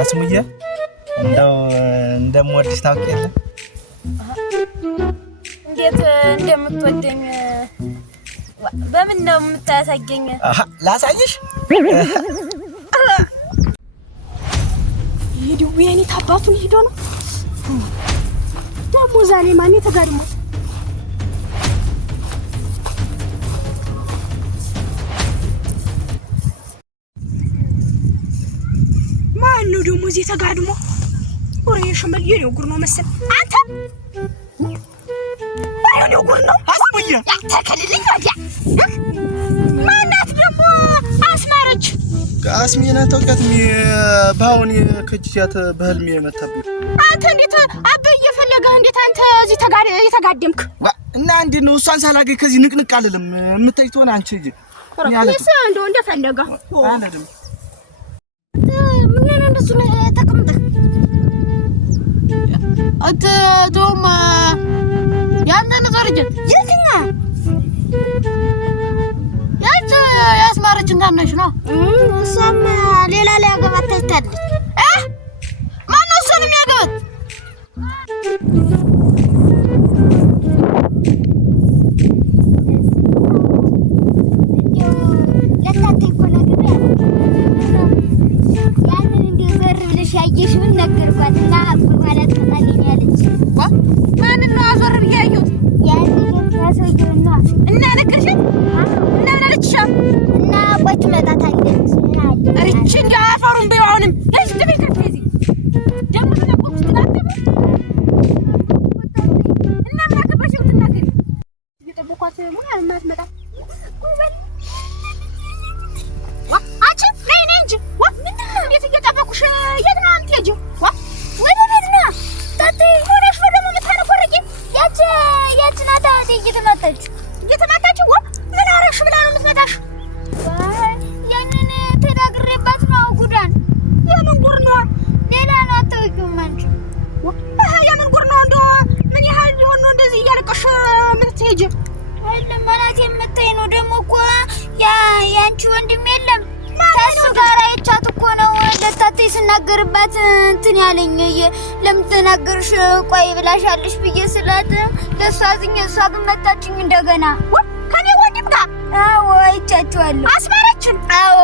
አስሙዬ እንደው እንደምወድሽ ታውቂያለሽ? እንዴት እንደምትወደኝ በምን ነው የምታሳየኝ? ላሳይሽ። ይሄው የኔ ታባቱን ሄዶ ነው ደግሞ ዛሬ ማን የተጋድሞ ማን ነው ደግሞ እዚህ ተጋድሞ? ወሬ ሽመል የኔው ጉር ነው መሰል አንተ ባይሆን ጉር ነው አስሙዬ ያተከልልኝ ወዲያ ማናት ደግሞ አስማረች አስሚና ተውቀት ባውን ከጅያት በህልሜ መጣብኝ። አንተ እንዴት አበይ እየፈለገህ እንዴት አንተ እዚህ የተጋደምክ እና እንዴት ነው እሷን ሳላገኝ ከዚህ ንቅንቅ አልልም። የምታይቶን አንቺ እጂ ያለስ እንደፈለገ አለድም ምን ነው እንደሱ ተቀምጠህ አንተ ዶማ ያንተ ነዘርጅ የትኛ ያንተ ያስማረች እንዳነሽ ነው እሷም ሌላ ላይ ያገባት ታይታለች። ማን ነው እሱን የሚያገባት? ያየሽውን ነገርኳትና በኋላ ተጣልኛለች። ማን ነው አዞር ብያዩት? ያሰውየውና እና ነገርሽ እና አለችሽ እና ቆይ ትመጣታለች። እርቺ እንዳፈሩን በያውንም ለዚህ ተበከፈዚ ደም ተቆጥ ተናገረ እና ማከባሽ ተናገረ እየጠበኳት ምን አልማትመጣ አንቺ ነይ ነይ እንጂ ምንድን ነው እንዴት እየጠበኩሽ የት ነው አንተ ሂጂ ወደ ቤት ነው ታቴ ሆነሽ ወደ ምታነቆረቂ ያቺ ናታ እየተመታች ምን አረግሽ ብላ ነው የምትመጣሽ? ያንን ተዳግሬባት ነው ጉዳን የምን ጉር ነው? ሌላ ነው አታውቂውም አንቺ የምን ጉር ነው? እንደው ምን ያህል ሊሆን ነው እንደዚህ እያለቀሽ የምትሄጂ? አይደለም ማለት የምታይ ነው ደግሞ እኮ ያንቺ ወንድም የለም ታሱ ጋር አይቻት እኮ ነው ለታቴ ስናገርባት እንትን ያለኝ ለምን ተናገርሽ ቆይ ብላሻለሽ ብዬ ስላት ለሷ አዝኜ እሷ ግን መታችኝ እንደገና ከኔ ወንድም ጋር አዎ አይቻችኋለሁ አስማረችን አዎ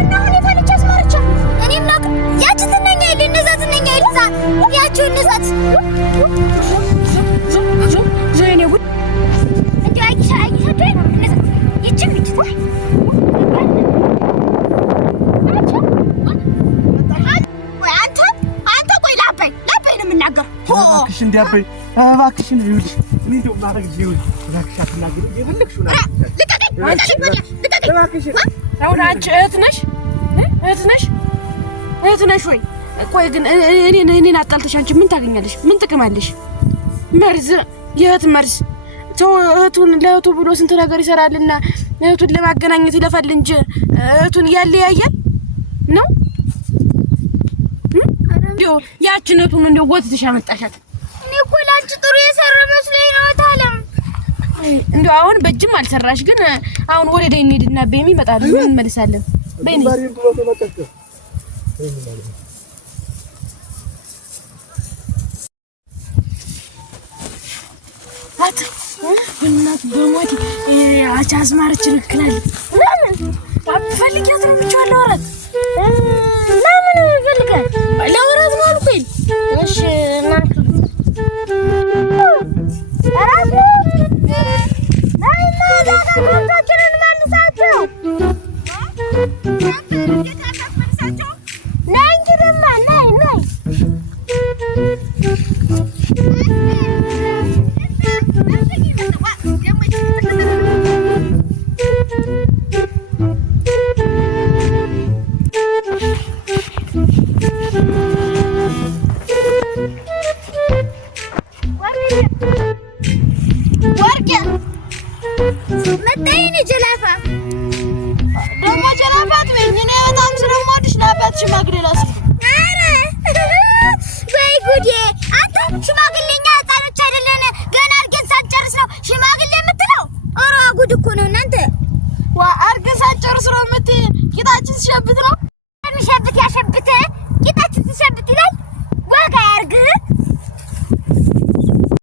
እና ሁኔታ ልጅ አስማረችን እኔም ነው ያቺ ትነኛ ይል እነዛ ትነኛ ይል ያቺ እነዛት ዘይኔ ጉድ እንዴ አይሻ እነዛ ይችም ይችላል አንተ ቆይ ላበይ ነው የምናገር እባክሽ እንዲያበይ እባክሽን ይውልሽ ምን ነው ማረግ ይውል እባክሽ አትናገሪ የፈለግሽው ነው ልቀቀኝ እባክሽ አሁን አንቺ እህት ነሽ ወይ? ቆይ ግን እኔን አጣልተሽ አንቺ ምን ታገኛለሽ? ምን ጥቅም አለሽ? መርዝ የእህት መርዝ ሰው እህቱን ለእህቱ ብሎ ስንት ነገር ይሰራልና እህቱን ለማገናኘት ይለፋል እንጂ እህቱን ያለያያል ነው እንዴ? ያችን እህቱን እንዴ ወጥተሽ አመጣሻት? እኔ እኮ ላንቺ ጥሩ የሰራ መስሎኝ ነው ታለም እንዴ አሁን በጅም አልሰራሽ ግን አሁን ወደ ደይ እንሂድና በየሚ ይመጣል ምን እንመልሳለን በእኔ አት በእናት በሞት አስማረች ልክላል አትፈልጊያት ነው ብቻዋለሁ ወራት ለምን ይፈልጋል ለወራት ነው አልኩኝ እሺ እናንተ አራሱ ናይና ዳዳ ኮንታችንን መልሳቸው ናይ እንጂ ደማ ናይ መጣይኝ ጀላፋ ደሞ ጀላፋት ወይ እኔ በጣም ስለምወድሽ ናባት ሽማግሌ ላስ አረ ወይ ጉዴ አንተ ሽማግሌኛ ህፃኖች አይደለን ገና አድርገን ሳንጨርስ ነው ሽማግሌ የምትለው? ኧረ ጉድ እኮ ነው እናንተ ዋ አድርገን ሳንጨርስ ነው ቂጣችን ሲሸብት ነው የሚሸብት ያሸብት